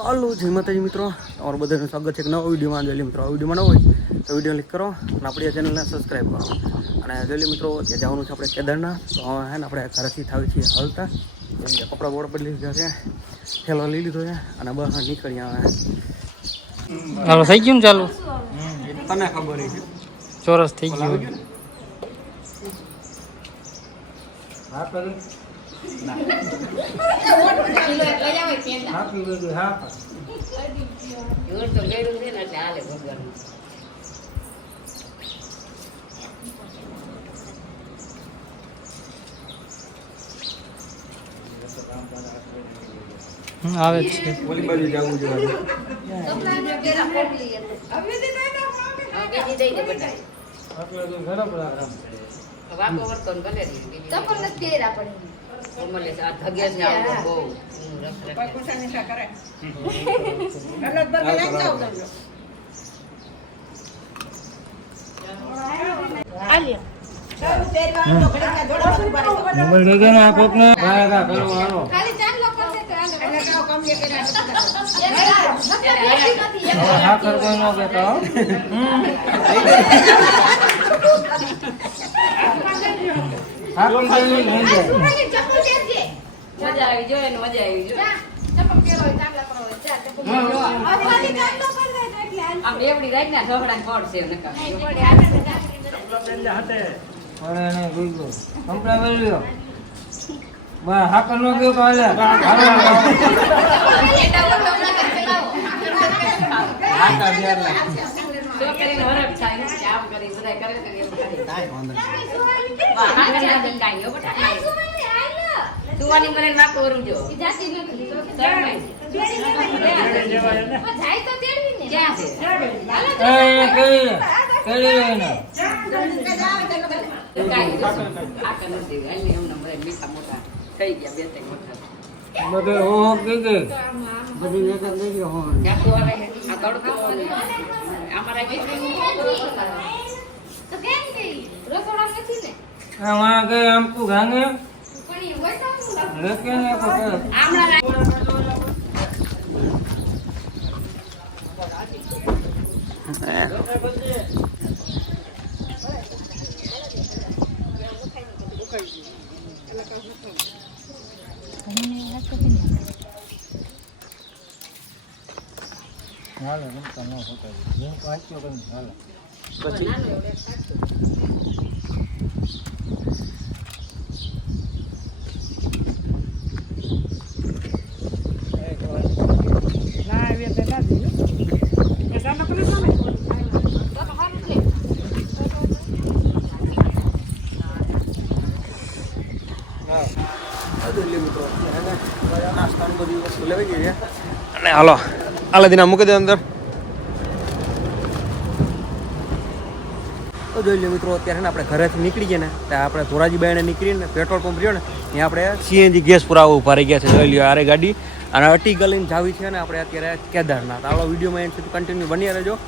ચાલો જય માતાજી મિત્રો, તમારું બધાનું સ્વાગત છે એક નવા વિડીયોમાં. જોઈ મિત્રો, આ વિડીયોમાં ન હોય તો વિડીયો ક્લિક કરો અને આપણી ચેનલને સબસ્ક્રાઈબ કરો. અને જોઈ મિત્રો, ત્યાં જવાનું છે આપણે કેદારનાથ. તો હે ને આપણે ઘરેથી થાવી છીએ હાલતા, જેમ કે કપડાં બોર્ડ બદલી લીધા છે, થેલો લઈ લીધો છે અને બસ નીકળી આવે. ચાલો થઈ ગયું ને ચાલુ? તને ખબર છે ચોરસ થઈ ગયું. આવે છે ઓલી બાજુ જવું જોઈએ. અને હાલો આલા મૂકી દે અંદર. તો જોઈ લો મિત્રો, અત્યારે આપણે ઘરેથી નીકળી ગયા ને ત્યાં આપણે ધોરાજી બાયણે નીકળીને પેટ્રોલ પંપ રહ્યો ને ત્યાં આપણે સીએનજી ગેસ પુરાવા ઉભા રહી ગયા છે. જોઈ લો આરે ગાડી અને અટીકા લઈને જાવી છે ને આપણે અત્યારે કેદારનાથ. આવો વિડીયોમાં એન્ડ સુધી કન્ટિન્યુ બની રહેજો.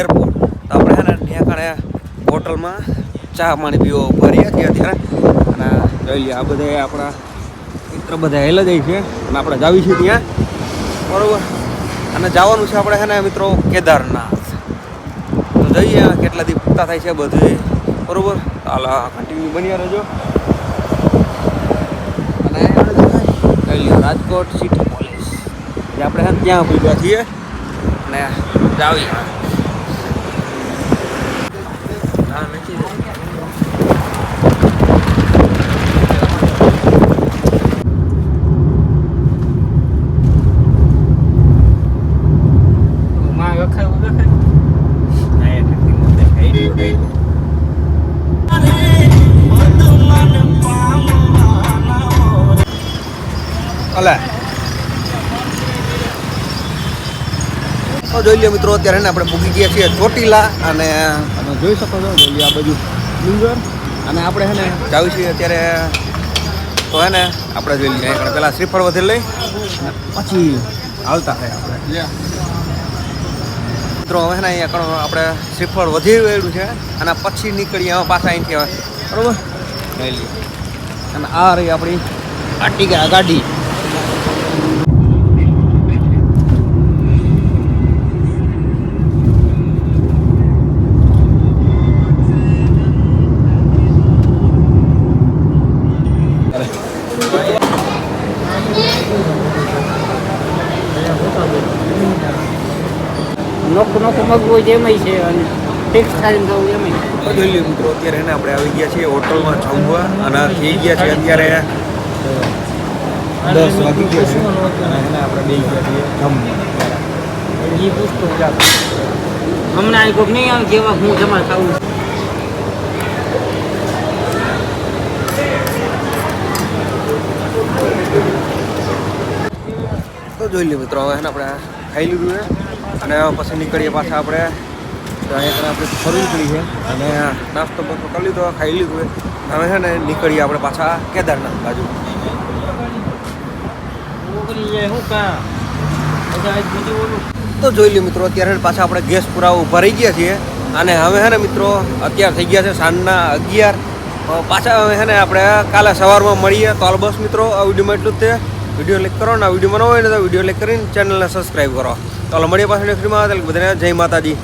એરપોર્ટ તો આપણે છે ને ત્યાં કારણે હોટલમાં ચા પાણી પીવો ઉભા રહ્યા છીએ અત્યારે. અને જોઈ લઈએ આ બધા આપણા મિત્ર બધા હેલા જાય છે અને આપણે જાવી છીએ ત્યાં, બરાબર. અને જવાનું છે આપણે છે ને મિત્રો કેદારનાથ. તો જઈએ કેટલા દી પૂરતા થાય છે બધું, બરાબર. હાલ કન્ટિન્યુ બની રહેજો. અને જોઈ લઈએ રાજકોટ સિટી પોલીસ જે આપણે છે ને ત્યાં ભૂગ્યા છીએ અને જાવીએ. અલે તો જોઈ લો મિત્રો, અત્યારે આપણે પૂકી ગયા છીએ ચોટીલા, અને તમે જોઈ શકો છો જોઈ લો આ બાજુ ડુંગર, અને આપણે છે ને જાવી છીએ અત્યારે તો હે ને આપણે જોઈ લઈએ આપણે પહેલાં શ્રીફળ વધેર લઈ અને પછી હાલતા થાય આપણે મિત્રો. હવે ને અહીંયા કણો આપણે શ્રીફળ વધી ગયેલું છે અને પછી નીકળીએ હવે પાછા અહીંથી હવે બરાબર લઈ લઈએ. અને આ રહી આપણી આર્ટિગા ગાડી. નોખું નોખું મગવું જેમય છે અને ફિક્સ થાળીને ખાવું એમય. જોઈ લો મિત્રો, અત્યારે એને આપણે આવી ગયા છીએ હોટલમાં જમવા, અને થઈ ગયા છે અત્યારે 10 વાગી ગયા છે, અને એને આપણે બે ગયા છીએ જમવા. એ પૂછતો હમણાં અહીં કોઈક નહીં આવે જેવા હું જમા ખાવું. તો જોઈ લો મિત્રો, હવે એને આપણે ખાઈ લીધું છે, અને પછી નીકળીએ પાછા આપણે તો અહીંયા આપણે ફરવું પડી છે, અને નાસ્તો બસ્તો કરી લીધો, ખાઈ લીધું છે. હવે છે ને નીકળીએ આપણે પાછા કેદારનાથ બાજુ. તો જોઈ લો મિત્રો, અત્યારે પાછા આપણે ગેસ પુરાવા ઊભા રહી ગયા છીએ, અને હવે છે ને મિત્રો અત્યારે થઈ ગયા છે સાંજના 11. પાછા હવે છે ને આપણે કાલે સવારમાં મળીએ. તો હાલ બસ મિત્રો, આ વિડીયોમાં એટલું જ તે. વિડીયો લાઈક કરો, ને આ વિડીયોમાં ન હોય ને તો વિડીયો લાઈક કરીને ચેનલને સબસ્ક્રાઈબ કરો. તો હાલ મળીએ પાછા નેક્સ્ટ વિડીયોમાં. બધાને જય માતાજી.